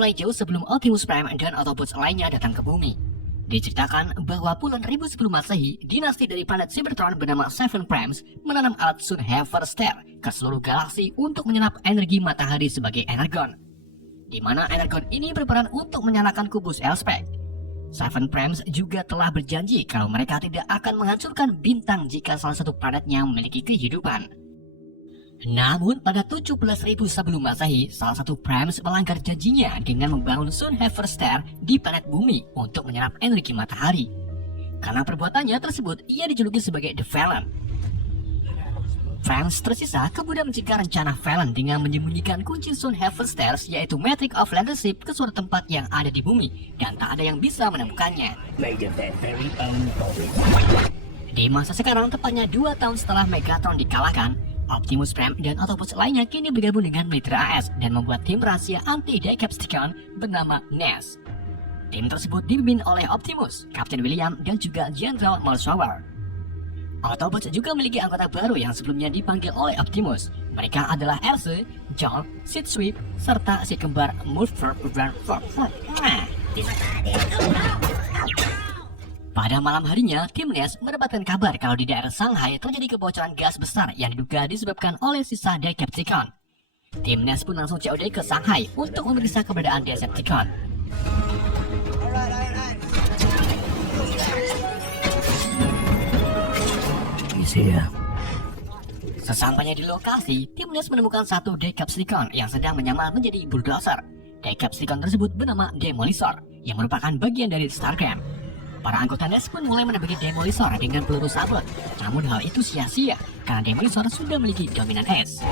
dimulai jauh sebelum Optimus Prime dan Autobots lainnya datang ke bumi. Diceritakan bahwa puluhan ribu sebelum Masehi, dinasti dari planet Cybertron bernama Seven Primes menanam alat Sun Harvester ke seluruh galaksi untuk menyerap energi matahari sebagai energon, di mana energon ini berperan untuk menyalakan kubus Elspeth. Seven Primes juga telah berjanji kalau mereka tidak akan menghancurkan bintang jika salah satu planetnya memiliki kehidupan. Namun pada 17.000 sebelum Masehi, salah satu Primes melanggar janjinya dengan membangun Sun Harvester di planet bumi untuk menyerap energi matahari. Karena perbuatannya tersebut, ia dijuluki sebagai The Fallen. Primes tersisa kemudian mencegah rencana Fallen dengan menyembunyikan kunci Sun Harvester, yaitu Matrix of Leadership, ke suatu tempat yang ada di bumi dan tak ada yang bisa menemukannya. Di masa sekarang, tepatnya 2 tahun setelah Megatron dikalahkan, Optimus Prime dan Autobots lainnya kini bergabung dengan Mitra AS dan membuat tim rahasia anti-Decepticon bernama NES. Tim tersebut dipimpin oleh Optimus, Captain William, dan juga General Mulshower. Autobots juga memiliki anggota baru yang sebelumnya dipanggil oleh Optimus. Mereka adalah Erse, John, Sid Sweep, serta si kembar Mulford. Pada malam harinya, tim NES mendapatkan kabar kalau di daerah Shanghai terjadi kebocoran gas besar yang diduga disebabkan oleh sisa Decepticon. Tim NES pun langsung COD ke Shanghai untuk memeriksa keberadaan Decepticon. Sesampainya di lokasi, tim NES menemukan satu Decepticon yang sedang menyamar menjadi bulldozer. Decepticon tersebut bernama Demolishor, yang merupakan bagian dari Stargram. Para anggota NES pun mulai menembaki Demolishor dengan peluru sabot. Namun hal itu sia-sia karena Demolishor sudah memiliki dominan es.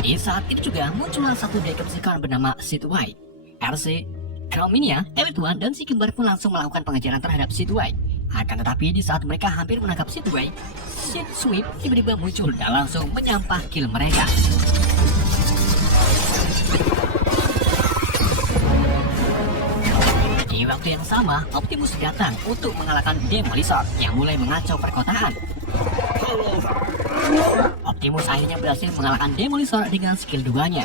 Di saat itu juga muncullah satu Decepticon bernama Sidway. RC, Chrominia, Elite One, dan si kembar pun langsung melakukan pengejaran terhadap Sidway. Akan tetapi di saat mereka hampir menangkap Sidway, Sid Sweep tiba-tiba muncul dan langsung menyampah kill mereka. Di waktu yang sama, Optimus datang untuk mengalahkan Demolishor yang mulai mengacau perkotaan. Optimus akhirnya berhasil mengalahkan Demolishor dengan skill 2-nya.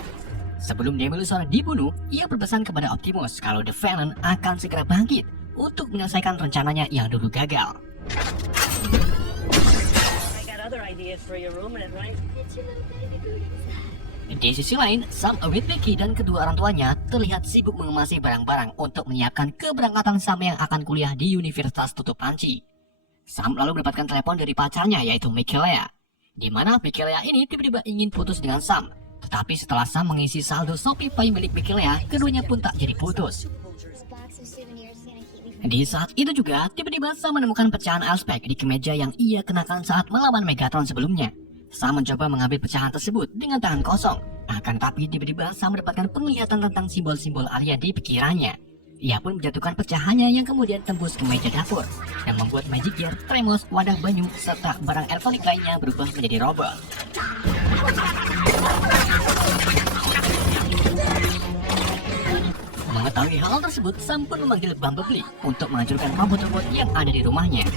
Sebelum Demolishor dibunuh, ia berpesan kepada Optimus kalau The Fallen akan segera bangkit untuk menyelesaikan rencananya yang dulu gagal. Di sisi lain, Sam Awit Becky dan kedua orang tuanya terlihat sibuk mengemasi barang-barang untuk menyiapkan keberangkatan Sam yang akan kuliah di Universitas Tutup Panci. Sam lalu mendapatkan telepon dari pacarnya yaitu Michelea, di mana Michelea ini tiba-tiba ingin putus dengan Sam. Tetapi setelah Sam mengisi saldo Shopee Pay milik Michelea, keduanya pun tak jadi putus. Di saat itu juga, tiba-tiba Sam menemukan pecahan Elspeth di kemeja yang ia kenakan saat melawan Megatron sebelumnya. Sam mencoba mengambil pecahan tersebut dengan tangan kosong. Akan tapi tiba-tiba Sam mendapatkan penglihatan tentang simbol-simbol alien di pikirannya. Ia pun menjatuhkan pecahannya yang kemudian tembus ke meja dapur dan membuat Magic Gear, Tremos, wadah banyu, serta barang elektronik lainnya berubah menjadi robot. Mengetahui hal tersebut, Sam pun memanggil Bumblebee untuk menghancurkan robot-robot yang ada di rumahnya.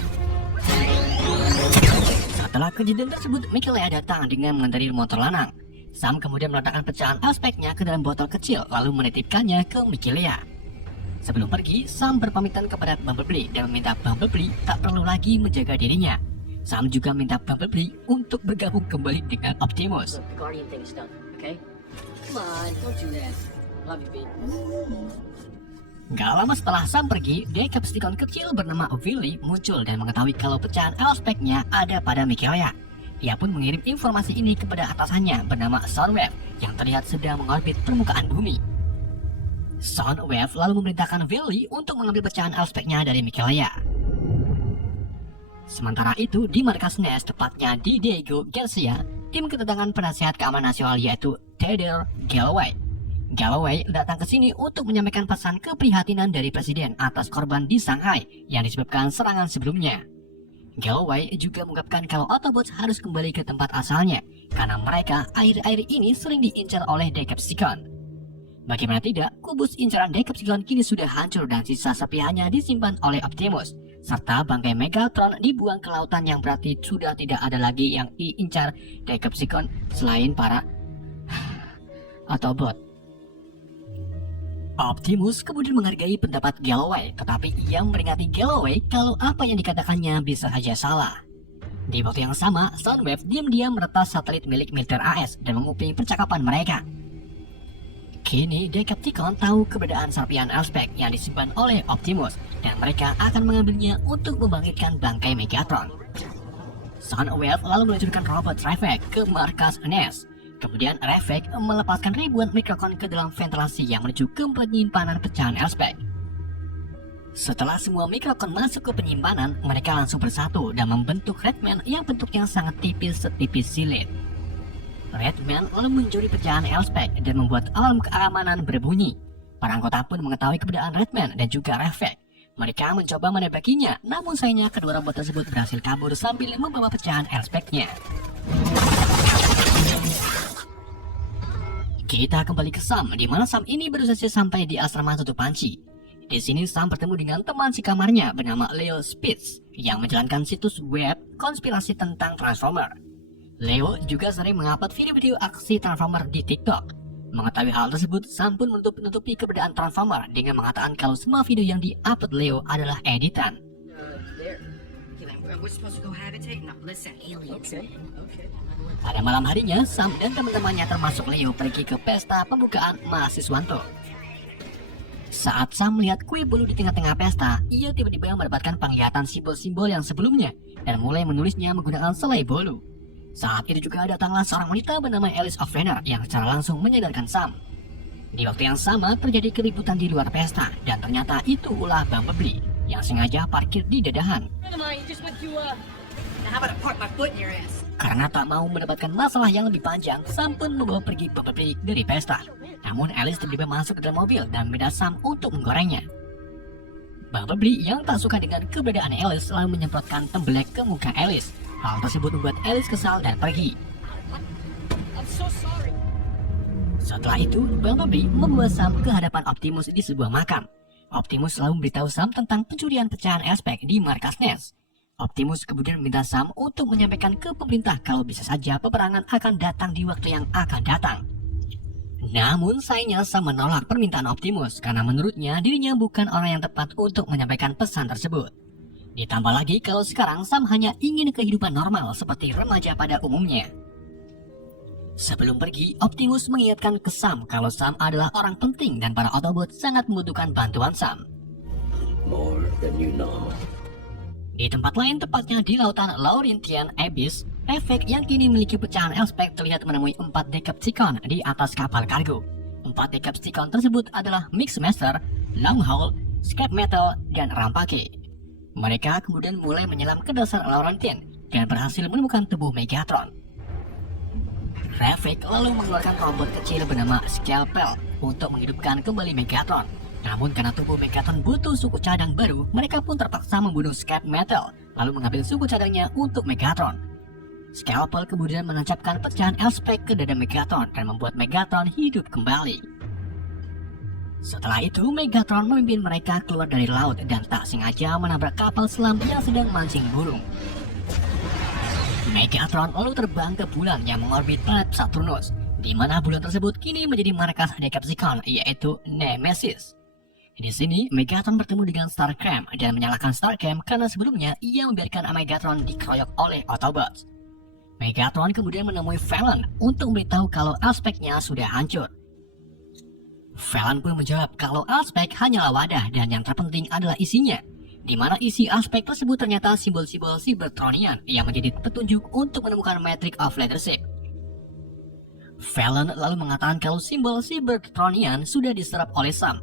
Setelah kejadian tersebut, Michelea datang dengan mengendarai motor lanang. Sam kemudian meletakkan pecahan Elspeth-nya ke dalam botol kecil lalu menitipkannya ke Michelea. Sebelum pergi, Sam berpamitan kepada Bumblebee dan meminta Bumblebee tak perlu lagi menjaga dirinya. Sam juga minta Bumblebee untuk bergabung kembali dengan Optimus. Gak lama setelah Sam pergi, Decepticon kecil bernama Willy muncul dan mengetahui kalau pecahan Elspeth-nya ada pada Michelea. Ia pun mengirim informasi ini kepada atasannya bernama Soundwave yang terlihat sedang mengorbit permukaan bumi. Soundwave lalu memerintahkan Willy untuk mengambil pecahan Elspeth-nya dari Michelea. Sementara itu, di markas NES, tepatnya di Diego Garcia, tim kedatangan penasihat keamanan nasional yaitu Theodore Galloway. Galloway datang ke sini untuk menyampaikan pesan keprihatinan dari Presiden atas korban di Shanghai yang disebabkan serangan sebelumnya. Galloway juga mengungkapkan kalau Autobots harus kembali ke tempat asalnya karena mereka akhir-akhir ini sering diincar oleh Decepticon. Bagaimana tidak, kubus incaran Decepticon kini sudah hancur dan sisa serpihannya disimpan oleh Optimus, serta bangkai Megatron dibuang ke lautan yang berarti sudah tidak ada lagi yang diincar Decepticon selain para Autobot. Optimus kemudian menghargai pendapat Galloway, tetapi ia memperingati Galloway kalau apa yang dikatakannya bisa saja salah. Di waktu yang sama, Soundwave diam-diam meretas satelit milik militer AS dan menguping percakapan mereka. Kini, Decepticon tahu keberadaan serpihan Elspeth yang disimpan oleh Optimus, dan mereka akan mengambilnya untuk membangkitkan bangkai Megatron. Soundwave lalu meluncurkan robot Ravek ke markas NES. Kemudian Ravek melepaskan ribuan mikrokon ke dalam ventilasi yang menuju ke penyimpanan pecahan Elspeth. Setelah semua mikrokon masuk ke penyimpanan, mereka langsung bersatu dan membentuk Redman yang bentuknya sangat tipis setipis silet. Redman lalu mencuri pecahan Elspeth dan membuat alarm keamanan berbunyi. Para anggota pun mengetahui keberadaan Redman dan juga Ravek. Mereka mencoba menebakinya, namun sayangnya kedua robot tersebut berhasil kabur sambil membawa pecahan Elspeth-nya. Kita kembali ke Sam, di mana Sam ini baru saja sampai di asrama Tutu Panci. Di sini Sam bertemu dengan teman sekamarnya bernama Leo Spitz yang menjalankan situs web konspirasi tentang Transformer. Leo juga sering mengupload video-video aksi Transformer di TikTok. Mengetahui hal tersebut, Sam pun menutupi keberadaan Transformer dengan mengatakan kalau semua video yang di-upload Leo adalah editan. Pada malam harinya, Sam dan teman-temannya termasuk Leo pergi ke pesta pembukaan mahasiswanto. Saat Sam melihat kue bolu di tengah-tengah pesta, ia tiba-tiba mendapatkan penglihatan simbol-simbol yang sebelumnya dan mulai menulisnya menggunakan selai bolu. Saat itu juga datanglah seorang wanita bernama Alice O'Fenner yang secara langsung menyadarkan Sam. Di waktu yang sama terjadi keributan di luar pesta dan ternyata itu ulah Bumblebee yang sengaja parkir di dadahan. Karena tak mau mendapatkan masalah yang lebih panjang, Sam pun membawa pergi Bumblebee dari pesta. Namun Alice tiba-tiba masuk ke dalam mobil dan meminta Sam untuk menggorengnya. Bumblebee yang tak suka dengan keberadaan Alice lalu menyemprotkan tembelek ke muka Alice. Hal tersebut membuat Alice kesal dan pergi. Setelah itu, Bumblebee membawa Sam ke hadapan Optimus di sebuah makam. Optimus lalu memberitahu Sam tentang pencurian pecahan Elspeth di markas NES. Optimus kemudian meminta Sam untuk menyampaikan ke pemerintah kalau bisa saja peperangan akan datang di waktu yang akan datang. Namun sayangnya Sam menolak permintaan Optimus karena menurutnya dirinya bukan orang yang tepat untuk menyampaikan pesan tersebut. Ditambah lagi kalau sekarang Sam hanya ingin kehidupan normal seperti remaja pada umumnya. Sebelum pergi, Optimus mengingatkan ke Sam kalau Sam adalah orang penting dan para Autobot sangat membutuhkan bantuan Sam. Di tempat lain, tepatnya di lautan Laurentian Abyss, Ravek yang kini memiliki pecahan Elspeth terlihat menemui 4 Decepticon di atas kapal kargo. 4 Decepticon tersebut adalah Mixmaster, Longhaul, Scrap Metal, dan Rampage. Mereka kemudian mulai menyelam ke dasar Laurentian dan berhasil menemukan tubuh Megatron. Ravek lalu mengeluarkan robot kecil bernama Scalpel untuk menghidupkan kembali Megatron. Namun karena tubuh Megatron butuh suku cadang baru, mereka pun terpaksa membunuh Scrap Metal, lalu mengambil suku cadangnya untuk Megatron. Scalpel kemudian menancapkan pecahan Elspeth ke dada Megatron dan membuat Megatron hidup kembali. Setelah itu, Megatron memimpin mereka keluar dari laut dan tak sengaja menabrak kapal selam yang sedang mancing burung. Megatron lalu terbang ke bulan yang mengorbit planet Saturnus, di mana bulan tersebut kini menjadi markas Decepticon, yaitu Nemesis. Di sini, Megatron bertemu dengan Starscream dan menyalahkan Starscream karena sebelumnya ia membiarkan Megatron dikeroyok oleh Autobots. Megatron kemudian menemui Fallon untuk memberitahu kalau Elspeth-nya sudah hancur. Fallon pun menjawab kalau Elspeth hanyalah wadah dan yang terpenting adalah isinya, di mana isi Elspeth tersebut ternyata simbol-simbol Cybertronian yang menjadi petunjuk untuk menemukan Matrix of Leadership. Fallon lalu mengatakan kalau simbol Cybertronian sudah diserap oleh Sam.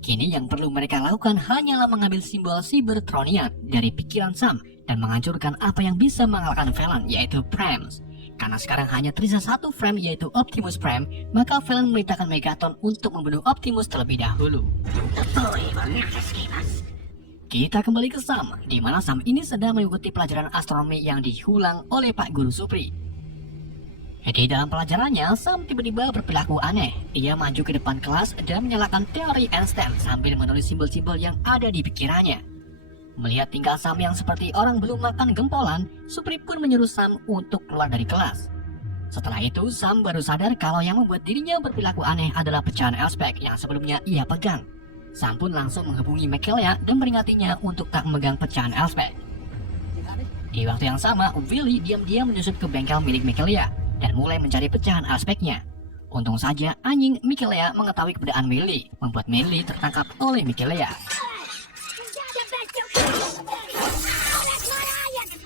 Kini yang perlu mereka lakukan hanyalah mengambil simbol Cybertronian dari pikiran Sam dan menghancurkan apa yang bisa mengalahkan Fallon, yaitu Primes. Karena sekarang hanya tersisa satu frame, yaitu Optimus Prime, maka Fallon memerintahkan Megatron untuk membunuh Optimus terlebih dahulu. Kita kembali ke Sam, di mana Sam ini sedang mengikuti pelajaran astronomi yang diulang oleh Pak Guru Supri. Di dalam pelajarannya, Sam tiba-tiba berperilaku aneh. Ia maju ke depan kelas dan menyalakan teori Einstein sambil menulis simbol-simbol yang ada di pikirannya. Melihat tingkah Sam yang seperti orang belum makan gempolan, Supri pun menyuruh Sam untuk keluar dari kelas. Setelah itu, Sam baru sadar kalau yang membuat dirinya berperilaku aneh adalah pecahan Elspeth yang sebelumnya ia pegang. Sam pun langsung menghubungi Michaela dan meringatinya untuk tak memegang pecahan Elspeth. Di waktu yang sama, Willy diam-diam menyusup ke bengkel milik Michaela dan mulai mencari pecahan Elspeth-nya. Untung saja anjing Michaela mengetahui keberadaan Willy, membuat Willy tertangkap oleh Michaela.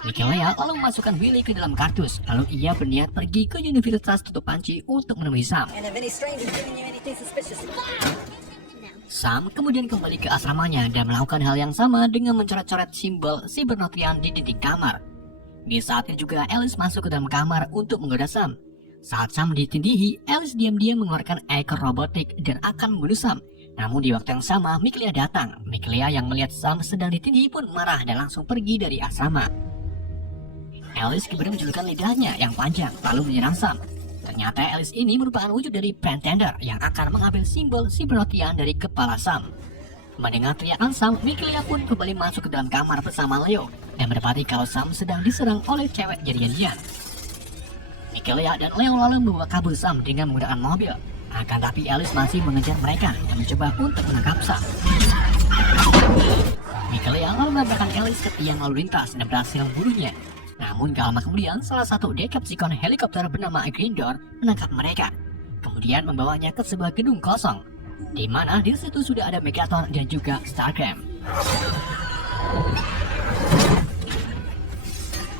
Michaela lalu memasukkan Willy ke dalam kardus, lalu ia berniat pergi ke Universitas Tutup Panci untuk menemui Sam. Sam kemudian kembali ke asramanya dan melakukan hal yang sama dengan mencoret-coret simbol Cybernotrian di dinding kamar. Di saat itu juga Alice masuk ke dalam kamar untuk menggoda Sam. Saat Sam ditindihi, Alice diam-diam mengeluarkan ekor robotik dan akan membunuh Sam. Namun di waktu yang sama, Michaela datang. Michaela yang melihat Sam sedang ditindihi pun marah dan langsung pergi dari asrama. Alice kemudian menjulurkan lidahnya yang panjang lalu menyerang Sam. Ternyata Alice ini merupakan wujud dari Pretender yang akan mengambil simbol Cybernotrian dari kepala Sam. Mendengar teriakan Sam, Michaela pun kembali masuk ke dalam kamar bersama Leo dan mendapati kalau Sam sedang diserang oleh cewek jadi-jadian. Michaela dan Leo lalu membawa kabur Sam dengan menggunakan mobil. Akan tapi Alice masih mengejar mereka dan mencoba untuk menangkap Sam. Michaela lalu menabrakkan Alice ke tiang lalu lintas dan berhasil membunuhnya. Namun gak lama kemudian, salah satu Decepticon helikopter bernama Grindor menangkap mereka. Kemudian membawanya ke sebuah gedung kosong, di mana di situ sudah ada Megatron dan juga Starcam.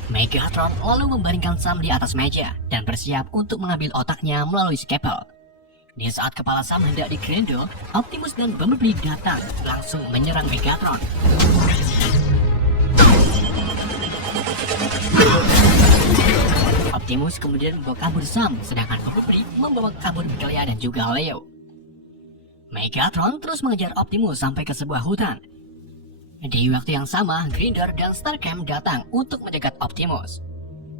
Megatron lalu membaringkan Sam di atas meja dan bersiap untuk mengambil otaknya melalui scalpel. Di saat kepala Sam hendak digrindol, Optimus dan Bumblebee datang langsung menyerang Megatron. Optimus kemudian membawa kabur Sam, sedangkan Bumblebee membawa kabur Michaela dan juga Leo. Megatron terus mengejar Optimus sampai ke sebuah hutan. Di waktu yang sama, Grindor dan Starcam datang untuk menjegat Optimus.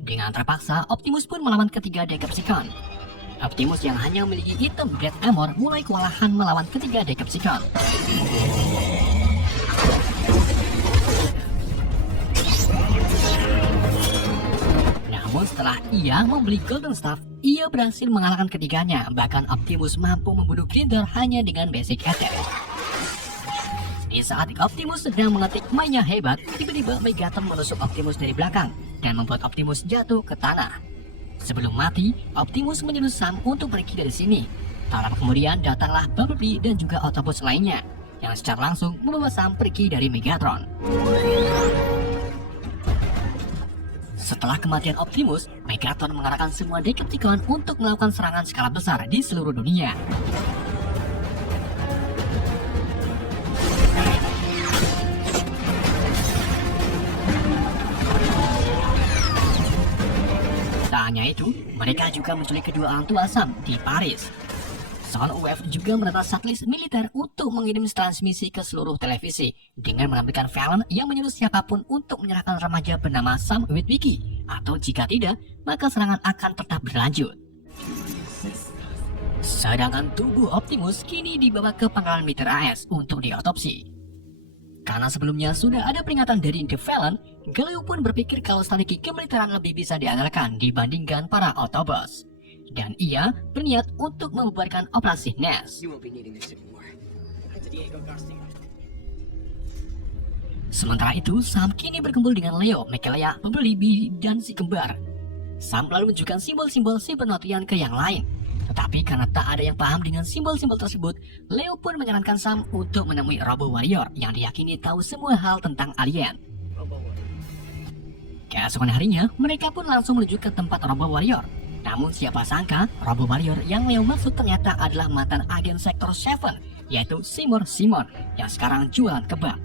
Dengan terpaksa, Optimus pun melawan ketiga Decepticon. Optimus yang hanya memiliki item Great Armor mulai kewalahan melawan ketiga Decepticon. Namun setelah ia membeli Golden Staff, ia berhasil mengalahkan ketiganya. Bahkan Optimus mampu membunuh Grindor hanya dengan basic attack. Di saat Optimus sedang mengetik mainnya hebat, tiba-tiba Megatron menusuk Optimus dari belakang dan membuat Optimus jatuh ke tanah. Sebelum mati, Optimus menyuruh Sam untuk pergi dari sini. Tak lama kemudian datanglah Bumblebee dan juga Autobots lainnya, yang secara langsung membawa Sam pergi dari Megatron. Setelah kematian Optimus, Megatron mengarahkan semua Decepticon untuk melakukan serangan skala besar di seluruh dunia. Tak hanya itu, mereka juga menculik kedua orang tua Sam di Paris. Soundwave juga menata satelit militer untuk mengirim transmisi ke seluruh televisi dengan menampilkan Fallon yang menyuruh siapapun untuk menyerahkan remaja bernama Sam Witwicky, atau jika tidak, maka serangan akan tetap berlanjut. Sedangkan tubuh Optimus kini dibawa ke pangkalan militer AS untuk diotopsi. Karena sebelumnya sudah ada peringatan dari The Fallon, Galileo pun berpikir kalau strategi kemiliteran lebih bisa diandalkan dibandingkan para Autobots. Dan ia berniat untuk membubarkan operasi NES. Sementara itu, Sam kini berkumpul dengan Leo, Michaela, Bumblebee, dan si kembar. Sam lalu menunjukkan simbol-simbol Cybernotrian ke yang lain. Tetapi karena tak ada yang paham dengan simbol-simbol tersebut, Leo pun menyarankan Sam untuk menemui Robo Warrior yang diyakini tahu semua hal tentang alien. Keesokan harinya, mereka pun langsung menuju ke tempat Robo Warrior. Namun siapa sangka, Robo Warrior yang Leo maksud ternyata adalah mantan agen Sektor 7, yaitu Seymour Simon, yang sekarang jualan kebab.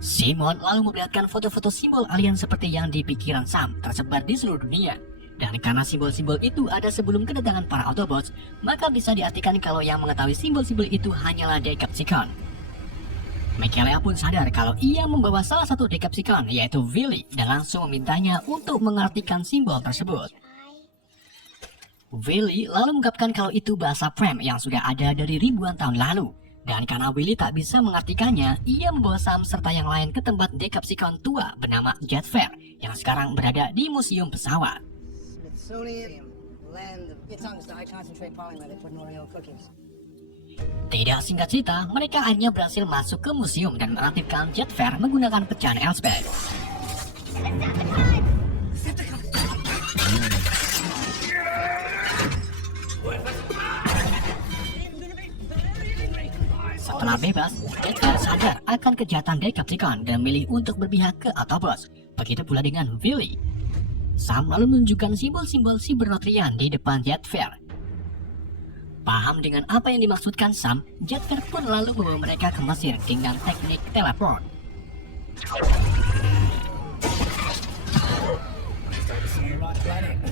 Simon lalu memperlihatkan foto-foto simbol alien seperti yang di pikiran Sam tersebar di seluruh dunia. Dan karena simbol-simbol itu ada sebelum kedatangan para Autobots, maka bisa diartikan kalau yang mengetahui simbol-simbol itu hanyalah Decepticon. Michaela pun sadar kalau ia membawa salah satu Decepticon, yaitu Willy, dan langsung memintanya untuk mengartikan simbol tersebut. Willy lalu mengungkapkan kalau itu bahasa Prem yang sudah ada dari ribuan tahun lalu. Dan karena Willy tak bisa mengartikannya, ia membawa Sam serta yang lain ke tempat Decepticon tua bernama Jet Fair yang sekarang berada di museum pesawat. Tidak singkat cerita, mereka akhirnya berhasil masuk ke museum dan mengaktifkan Jet Fair menggunakan pecahan Elspeth. Setelah bebas, Jet Fair sadar akan kejahatan Decepticon dan memilih untuk berpihak ke Autobots. Begitu pula dengan Willy. Sam lalu menunjukkan simbol-simbol Cybernotrian di depan Jet Fair. Paham dengan apa yang dimaksudkan Sam, Jet Fair pun lalu membawa mereka ke Mesir dengan teknik teleport.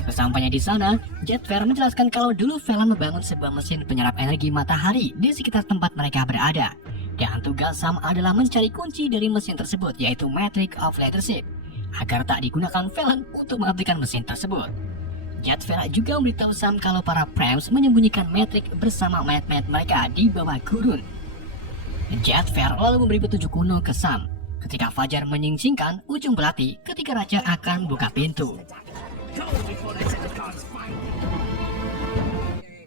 Sesampainya di sana, Jet Fair menjelaskan kalau dulu Velen membangun sebuah mesin penyerap energi matahari di sekitar tempat mereka berada. Dan tugas Sam adalah mencari kunci dari mesin tersebut, yaitu Matrix of Leadership, agar tak digunakan Velen untuk mengaktifkan mesin tersebut. Jet Fair juga memberitahu Sam kalau para Primes menyembunyikan Matrix bersama mayat-mayat mereka di bawah gurun. Jet Fair lalu memberi petunjuk kuno ke Sam. Ketika Fajar menyingsingkan ujung belati ketika Raja akan buka pintu.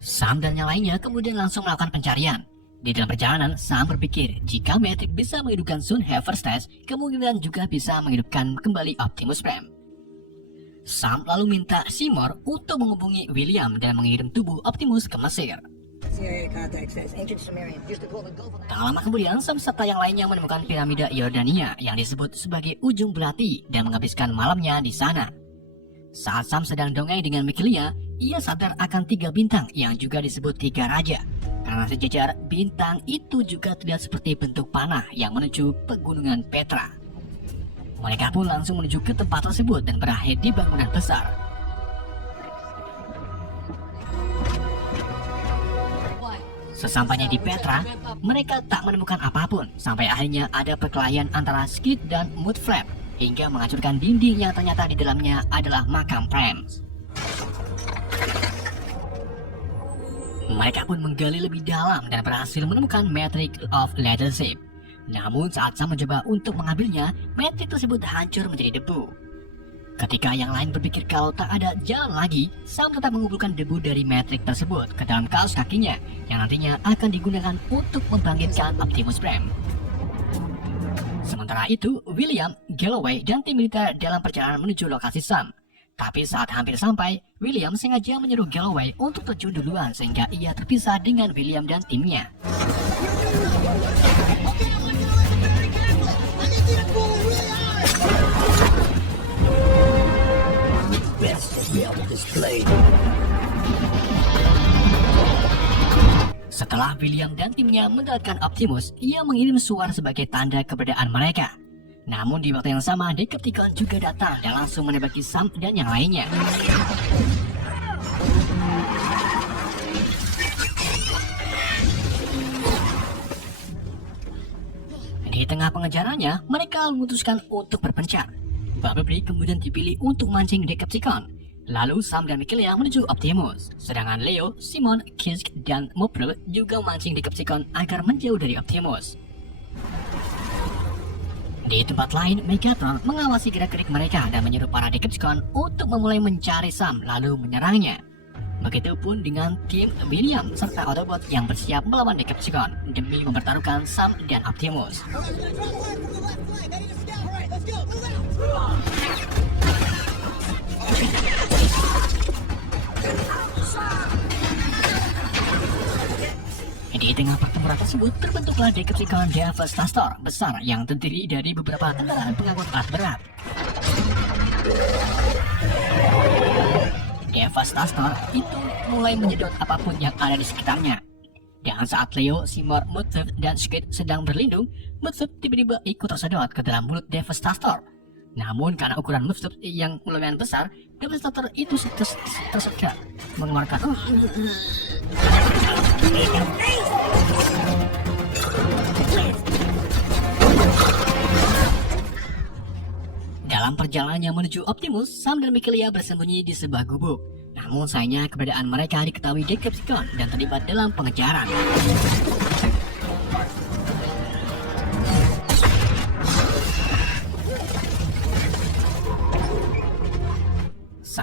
Sam dan yang lainnya kemudian langsung melakukan pencarian. Di dalam perjalanan, Sam berpikir jika Matrix bisa menghidupkan Sun Heverstars, kemungkinan juga bisa menghidupkan kembali Optimus Prime. Sam lalu minta Seymour untuk menghubungi William dan mengirim tubuh Optimus ke Mesir. Tak lama kemudian, Sam serta yang lainnya menemukan piramida Yordania yang disebut sebagai ujung belati dan menghabiskan malamnya di sana. Saat Sam sedang dongeng dengan Mikilia, ia sadar akan 3 bintang yang juga disebut 3 raja. Karena sejajar bintang itu juga terlihat seperti bentuk panah yang menuju pegunungan Petra. Mereka pun langsung menuju ke tempat tersebut dan berakhir di bangunan besar. Sesampainya di Petra, mereka tak menemukan apapun sampai akhirnya ada perkelahian antara Skid dan Mudflap hingga menghancurkan dinding yang ternyata di dalamnya adalah makam Primes. Mereka pun menggali lebih dalam dan berhasil menemukan Matrix of Leadership. Namun saat Sam mencoba untuk mengambilnya, Matrix tersebut hancur menjadi debu. Ketika yang lain berpikir kalau tak ada jalan lagi, Sam tetap mengumpulkan debu dari Matrix tersebut ke dalam kaos kakinya yang nantinya akan digunakan untuk membangkitkan Optimus Prime. Sementara itu, William, Galloway, dan tim militer dalam perjalanan menuju lokasi Sam. Tapi saat hampir sampai, William sengaja menyuruh Galloway untuk terjun duluan sehingga ia terpisah dengan William dan timnya. Setelah William dan timnya mendaratkan Optimus, ia mengirim suara sebagai tanda keberadaan mereka. Namun di waktu yang sama, Decepticon juga datang dan langsung menembaki Sam dan yang lainnya. Di tengah pengejarannya, mereka memutuskan untuk berpencar. Bumblebee kemudian dipilih untuk mancing Decepticon. Lalu Sam dan Mikilia menuju Optimus. Sedangkan Leo, Simon, Kisk, dan Mopril juga memancing Decepticon agar menjauh dari Optimus. Di tempat lain, Megatron mengawasi gerak-gerik mereka dan menyuruh para Decepticon untuk memulai mencari Sam lalu menyerangnya. Begitupun dengan tim William serta Autobot yang bersiap melawan Decepticon demi mempertaruhkan Sam dan Optimus. Di tengah pertempuran tersebut terbentuklah Decepticon Devastator besar yang terdiri dari beberapa kendaraan pengangkut alat berat. Devastator itu mulai menyedot apapun yang ada di sekitarnya. Dan saat Leo, Seymour, Mudflap, dan Skid sedang berlindung, Mudflap tiba-tiba ikut tersedot ke dalam mulut Devastator. Namun karena ukuran Mudflap yang lumayan besar, Devastator itu tersedak mengeluarkan Dalam perjalanannya menuju Optimus, Sam dan Mikilia bersembunyi di sebuah gubuk. Namun sayangnya keberadaan mereka diketahui Decepticon dan terlibat dalam pengejaran.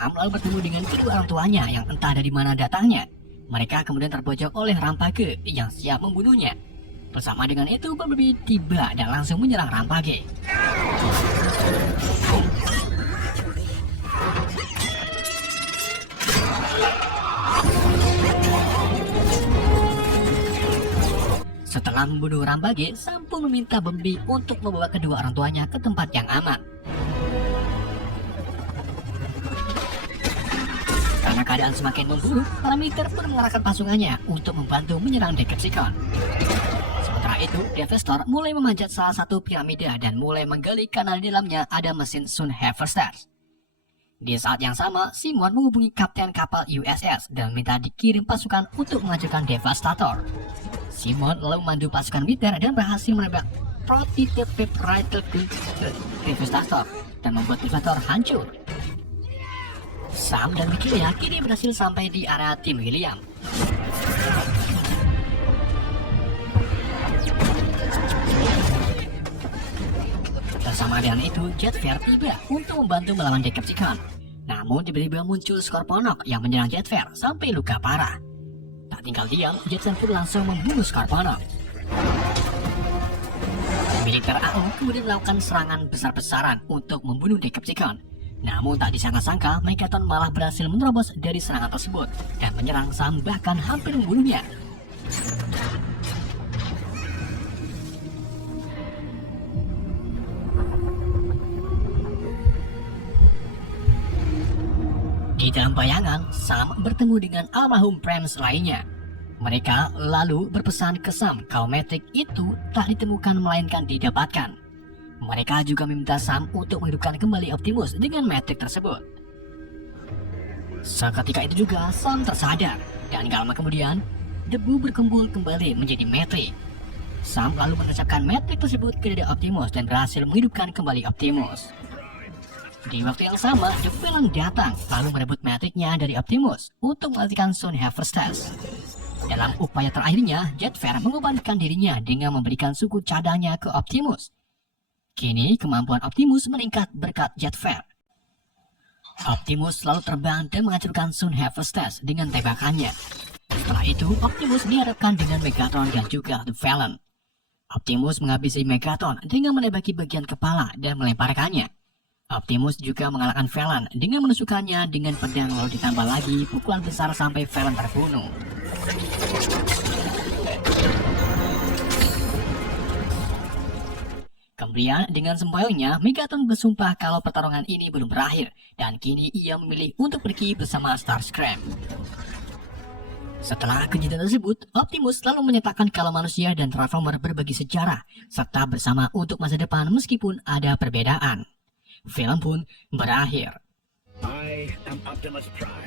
Sam lalu bertemu dengan kedua orang tuanya yang entah dari mana datangnya. Mereka kemudian terpojok oleh Rampage yang siap membunuhnya. Bersama dengan itu, Bumblebee tiba dan langsung menyerang Rampage. Setelah membunuh Rampage, Sam pun meminta Bumblebee untuk membawa kedua orang tuanya ke tempat yang aman. Karena keadaan semakin memburuk, para militer pun mengarahkan pasukannya untuk membantu menyerang Decepticon. Sementara itu, Devastator mulai memanjat salah satu piramida dan mulai menggali karena di dalamnya ada mesin Sun Harvesters. Di saat yang sama, Simon menghubungi kapten kapal USS dan minta dikirim pasukan untuk menghancurkan Devastator. Simon lalu memandu pasukan militer dan berhasil menembak prototipe Rifle Devastator dan membuat Devastator hancur. Sam dan Mikilia kini berhasil sampai di area tim William. Bersama dengan itu, Jetfire tiba untuk membantu melawan Decepticon. Namun tiba-tiba muncul Scorponok yang menyerang Jetfire sampai luka parah. Tak tinggal diam, Jetson pun langsung membunuh Scorponok. Militer AO kemudian melakukan serangan besar-besaran untuk membunuh Decepticon. Namun tak disangka-sangka, Megaton malah berhasil menerobos dari serangan tersebut dan menyerang Sam bahkan hampir membunuhnya. Di dalam bayangan, Sam bertemu dengan almarhum Primes lainnya. Mereka lalu berpesan ke Sam kalau Matrix itu tak ditemukan melainkan didapatkan. Mereka juga meminta Sam untuk menghidupkan kembali Optimus dengan Matrix tersebut. Seketika itu juga Sam tersadar dan gak lama kemudian debu berkumpul kembali menjadi Matrix. Sam lalu menancapkan Matrix tersebut ke dada Optimus dan berhasil menghidupkan kembali Optimus. Di waktu yang sama, The Villain datang lalu merebut Matrix-nya dari Optimus untuk mengalihkan Sun Harvesters. Dalam upaya terakhirnya, Jetfire mengorbankan dirinya dengan memberikan suku cadangnya ke Optimus. Kini kemampuan Optimus meningkat berkat Jetfire. Optimus lalu terbang dan menghancurkan Sun Harvesters dengan tembakannya. Setelah itu, Optimus dihadapkan dengan Megatron dan juga The Villain. Optimus menghabisi Megatron dengan menembaki bagian kepala dan melemparkannya. Optimus juga mengalahkan Villain dengan menusukkannya dengan pedang lalu ditambah lagi pukulan besar sampai Villain terbunuh. Kemudian dengan sempoyongnya, Megatron bersumpah kalau pertarungan ini belum berakhir dan kini ia memilih untuk pergi bersama Starscream. Setelah kejadian tersebut, Optimus lalu menyatakan kalau manusia dan Transformer berbagi sejarah serta bersama untuk masa depan meskipun ada perbedaan. Film pun berakhir. I am Optimus Prime.